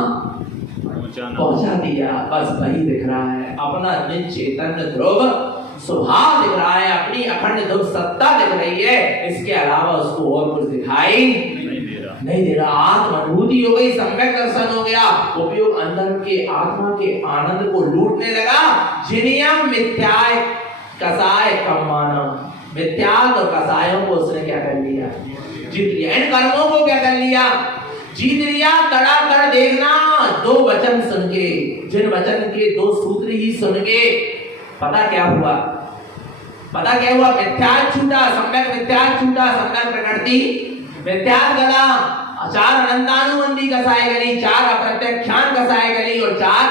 पहुंचा दिया बस वही दिख रहा है। अपना निज चैतन्य ध्रुव स्वभाव दिख रहा है, अपनी अखंड ध्रुव सत्ता दिख रही है, इसके अलावा उसको और कुछ दिखाई नहीं दे रहा। आत्म अनुभूति हो गई, सम्यक दर्शन हो गया, उपयोग अंदर के आत्मा के आनंद को लूटने लगा। जिनियम मिथ्याय कसाय कम्मानम, मिथ्या और कसायों को उसने क्या कर लिया? जीत लिया। इन कर्मों को क्या कर लिया? जीत लिया। तड़ा कर देखना, दो वचन सुन के, जिन वचन के दो सूत्र ही सुन के पता क्या हुआ? पता क्या हुआ? मिथ्या छूटा, सम्यक मिथ्या छूटा, सम्यक प्रकृति मिथ्या गला, चार अनंतानुबंधी कसाय गली, चार अप्रत्यक्षान कसाय गली और चार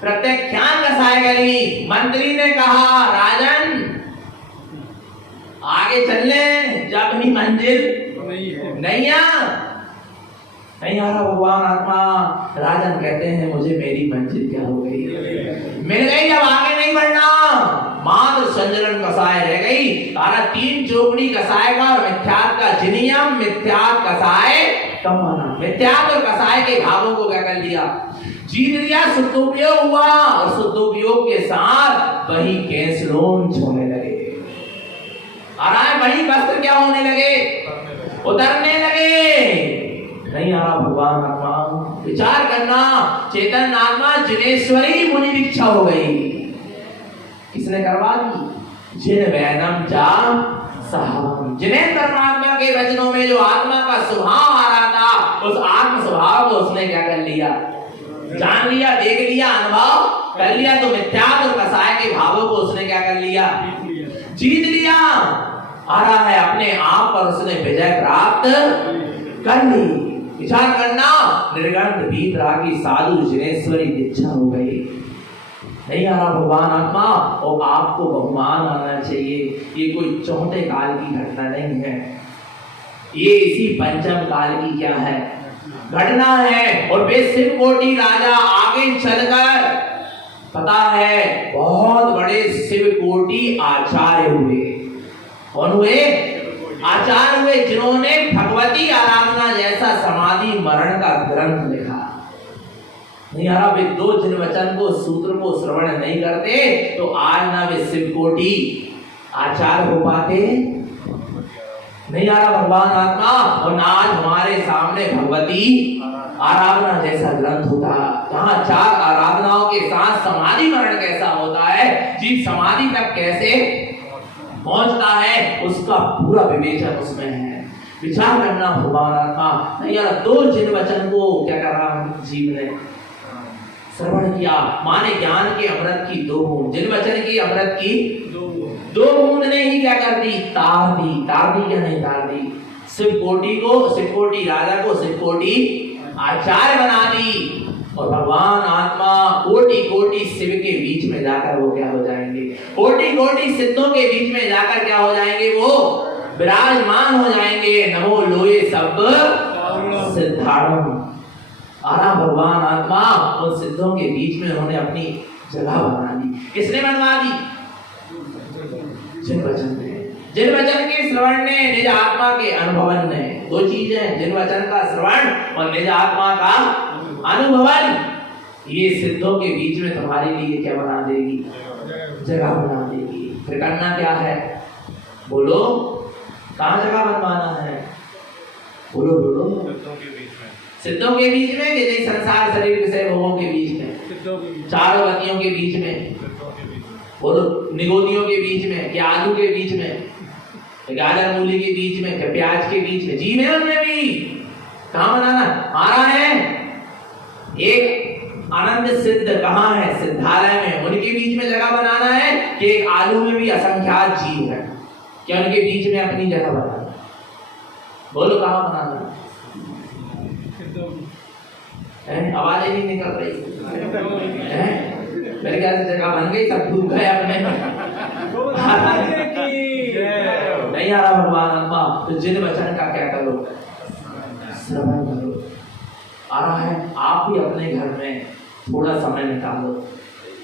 प्रत्यक्षान कसाय गली। मंत्री ने कहा राजन आगे चलने, जब ही मंजिल नहीं आ रहा भगवान आत्मा। राजन कहते हैं मुझे मेरी मंजिल क्या हो गई? मिल गई, अब आगे नहीं बढ़ना, मात्र संजलन कसाय रह गई। तारा तीन चौकड़ी कसाय का और मिथ्यात का। जिनियम मिथ्यात कसाय कमाना, मिथ्यात और कसाय के भावों को क्या कर लिया? जीत लिया। शुद्धोपयोग हुआ, और शुद्धोपयोग के साथ वही कैंसलोन होने लगे, और वही वस्त्र क्या होने लगे? उतरने लगे। नहीं आ रहा भगवान आत्मा? विचार करना, चेतन आत्मा जिनेश्वरी मुनि दीक्षा हो गई। किसने करवा दी? जिन वैनम चा सहावम, जिन्हें परमात्मा के वचनों में जो आत्मा का स्वभाव आ रहा था, उस आत्म स्वभाव को उसने क्या कर लिया? जान लिया, देख लिया, अनुभव कर लिया, तो मिथ्या और कसाय के भावों को उसने क्या कर लिया, जीत लिया। आ रहा है अपने आप पर उसने विजय प्राप्त कर ली। विचार करना, निर्गंध बीत रागी साधु जिनेश्वरी दीक्षा हो गई। नहीं आ रहा भगवान आत्मा, और आपको बहुमान आना चाहिए। ये कोई चौथे काल की घटना नहीं है, ये इसी पंचम काल की क्या है, घटना है। और वे शिव कोटि राजा आगे चलकर, पता है, बहुत बड़े शिव कोटि आचार्य हुए। कौन हुए? आचार्य हुए, जिन्होंने भगवती आराधना जैसा समाधि मरण का ग्रंथ लिखा। नहीं आ रहा, वे दो जिन वचन को, सूत्र को श्रवण नहीं करते तो आज ना वे शिव कोटि आचार्य हो पाते। नहीं आ रहा भगवान आत्मा, और ना आज हमारे सामने भगवती आराधना जैसा ग्रंथ होता, जहाँ 4 आराधनाओं के साथ समाधि मरण कैसा होता है, जीव समाधि तक कैसे पहुंचता है, उसका पूरा विवेचन उसमें है। विचार करना भगवान आत्मा। नहीं यार, दो जिन वचन को क्या कर रहा जीव ने श्रवण किया, माने ज्ञान के अमृत की 2 बूंद, जिन वचन की अमृत की 2 बूंद ने ही क्या कर दी, तार दी। तार दी क्या नहीं तार दी, शिव कोटि को, शिव कोटि राजा को शिव कोटि आचार्य बना दी। और भगवान आत्मा कोटि कोटि शिव के बीच में जाकर वो क्या हो जाएंगे, कोटि कोटि सिद्धों के बीच में जाकर क्या हो जाएंगे, वो विराजमान हो जाएंगे। नमो लोये सब सिद्धार्थ। आना भगवान आत्मा उन सिद्धों के बीच में उन्होंने अपनी जगह बना दी। किसने बनवा दी? जिन वचन ने, जिन वचन के श्रवण ने, निज आत्मा के अनुभवन ने। 2 चीजें, जिन वचन का श्रवण और निज आत्मा का अनुभवन। ये सिद्धों के बीच में तुम्हारे लिए क्या बना देगी, जगह बना देगी। फिर करना क्या है, बोलो, कहाँ जगह बनवाना है, बोलो बोलो। सिद्धों के बीच में कि संसार शरीर विषय भोगों के बीच में, 4 गतियों के बीच में, बोलो, निगोदियों के बीच में, क्या आलू के बीच में, गाजर मूली के बीच में, क्या प्याज के बीच में, जी में उनमें भी कहाँ बनाना आ रहा है। एक आनंद सिद्ध कहाँ है, सिद्धालय में, उनके बीच में जगह बनाना है कि एक आलू में भी असंख्यात जीव है, क्या उनके बीच में अपनी जगह बनाना, बोलो कहाँ बनाना है। आवाज नहीं निकल रही है, मेरे ख्याल से जगह बन गई, सब डूब गए अपने। नहीं आ रहा भगवान आत्मा, तो जिन वचन का क्या करो, श्रवण करो। आ रहा है, आप भी अपने घर में थोड़ा समय निकालो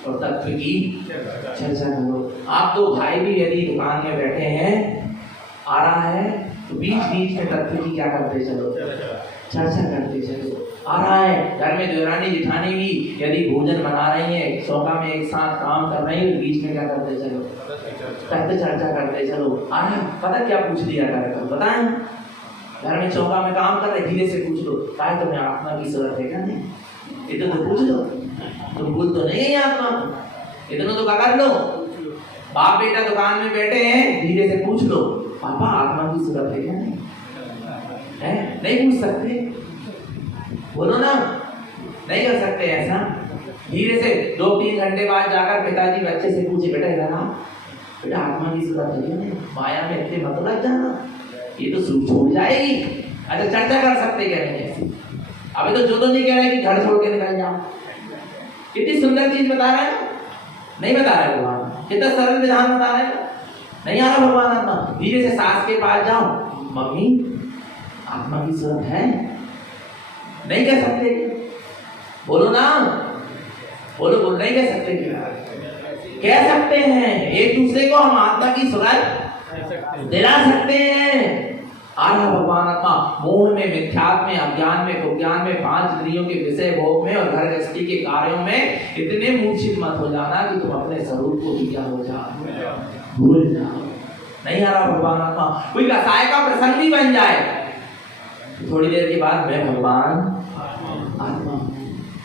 और तत्व की चर्चा करो। आप 2 भाई भी यदि दुकान में बैठे हैं, आ रहा है, तो बीच बीच में तत्व की क्या करते चलो, चर्चा करते चलो। आ रहा है, घर में देवरानी जिठानी भी यदि भोजन बना रही है, चौका में एक साथ काम कर रही है, बीच में क्या करते चलो, तत्व चर्चा करते चलो। आ रहा है, पता क्या पूछ दिया कर, बताएं, घर में चौका में काम कर रहे, धीरे से पूछ लो, काय तुम्हें आत्मा की जरूरत है क्या? नहीं, इतना तो पूछ लो, तुम भूल तो नहीं है आत्मा, इतना तो कर लो। बाप बेटा दुकान में बैठे हैं, धीरे से पूछ लो, पापा आत्मा की जरूरत है क्या? नहीं है, नहीं पूछ सकते, बोलो ना, नहीं कर सकते ऐसा। धीरे से 2-3 घंटे बाद जाकर पिताजी बच्चे से पूछे, बेटा इधर आ, बेटा आत्मा की जरूरत है क्या? नहीं, माया में इतने मत लग जाना, ये तो छूट जाएगी। अच्छा, चर्चा कर सकते क्या नहीं है? अभी तो जो तो नहीं कह रहे कि घर छोड़ के निकल जाओ, कितनी सुंदर चीज बता रहा है, नहीं बता रहा है भगवान, कितना सरल विधान बता रहा है। नहीं आ रहा भगवान आत्मा, धीरे से सास के पास जाओ, मम्मी आत्मा की जरूरत है, नहीं कह सकते, बोलो ना, बोलो बोलो, नहीं कह सकते क्या? कह सकते हैं, एक दूसरे को हम आत्मा की जरूरत दिला सकते हैं। आ रहा भगवान आत्मा, मोह में, मिथ्यात्व में, अज्ञान में, कुज्ञान में, 5 इंद्रियों के विषय भोग में और घर गृहस्थी के कार्यों में इतने मूर्छित मत हो जाना कि तुम अपने स्वरूप को भी क्या हो जाओ, भूल जाओ। नहीं आ रहा भगवान आत्मा, कोई कसाय का प्रसंग भी बन जाए, थोड़ी देर के बाद मैं भगवान आत्मा।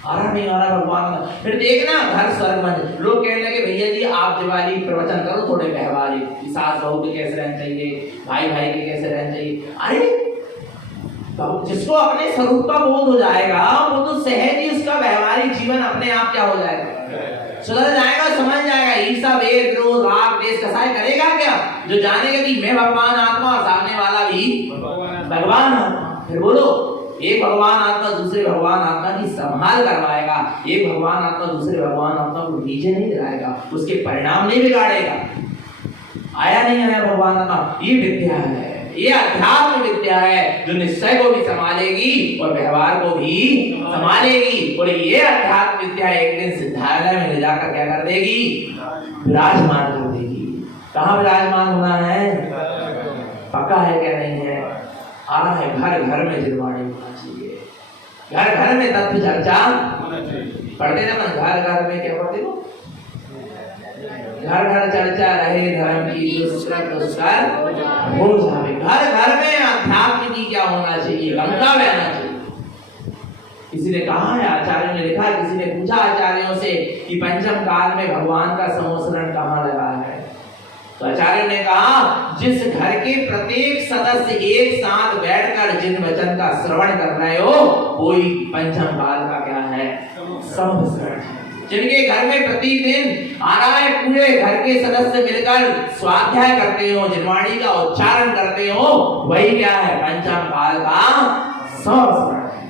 आ रहा नहीं आ रहा भगवान, फिर देखना घर स्वर्ग बन। लोग कहने लगे, भैया जी आप दिवाली प्रवचन करो थोड़े व्यवहारिक, सास बहू के कैसे रहना चाहिए, भाई भाई के कैसे रहना चाहिए। अरे जिसको अपने स्वरूप का बोध हो जाएगा, वो तो सहज ही उसका व्यवहारिक जीवन अपने आप क्या हो जाएगा, सुधर जाएगा, समझ जाएगा। ईर्षा, वेद, क्रोध, राग, द्वेष, कसाय करेगा क्या? जो जानेगा कि मैं भगवान आत्मा और सामने वाला भी भगवान आत्मा। फिर बोलो, एक भगवान आत्मा दूसरे भगवान आत्मा की संभाल करवाएगा, एक भगवान आत्मा दूसरे भगवान आत्मा को नीचे नहीं गिराएगा, उसके परिणाम नहीं बिगाड़ेगा। आया नहीं आया भगवान आत्मा, ये विद्या है, ये अध्यात्म विद्या है जो निश्चय को भी संभालेगी और व्यवहार को भी संभालेगी। और ये अध्यात्म विद्या एक दिन सिद्धालय में ले जाकर क्या कर देगी, विराजमान कर देगी। कहाँ विराजमान होना है, पक्का है क्या नहीं है? आ रहा है, घर घर में जिरवाणी होना चाहिए, घर घर में तत्व चर्चा पढ़ते ना, घर घर में क्या पढ़ते हो, घर घर चर्चा रहे धर्म की, दुष्कर दुष्कर हो जावे। घर घर में अध्यात्म की क्या होना चाहिए, गंगा बहना चाहिए। किसी ने कहा है, आचार्यों ने लिखा, किसी ने पूछा आचार्यों से कि पंचम काल में भगवान का संवत्सरण कहाँ लगा है, तो आचार्य ने कहा, जिस घर के प्रत्येक सदस्य एक साथ बैठकर जिन वचन का श्रवण कर रहे हो, वही पंचम काल का क्या है, संवत्सरण है। जिनके घर में प्रतिदिन आ रहा है, पूरे घर के सदस्य मिलकर स्वाध्याय करते हो, जिनवाणी का उच्चारण करते हो, वही क्या है, पंचम काल का संवत्सरण है।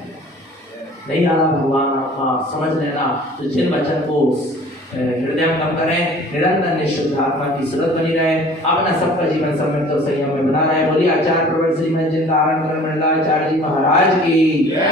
नहीं आ रहा भगवान आत्मा, समझ लेना। तो जिन वचन को हृदय में कम करें, निरंतर निशुद्ध आत्मा की सूरत बनी रहे, अपना सबका जीवन सम्यक तो संयम में बना रहे। बोलिए आचार्य प्रवर श्रीमद जिंदारण आचार्य जी महाराज की।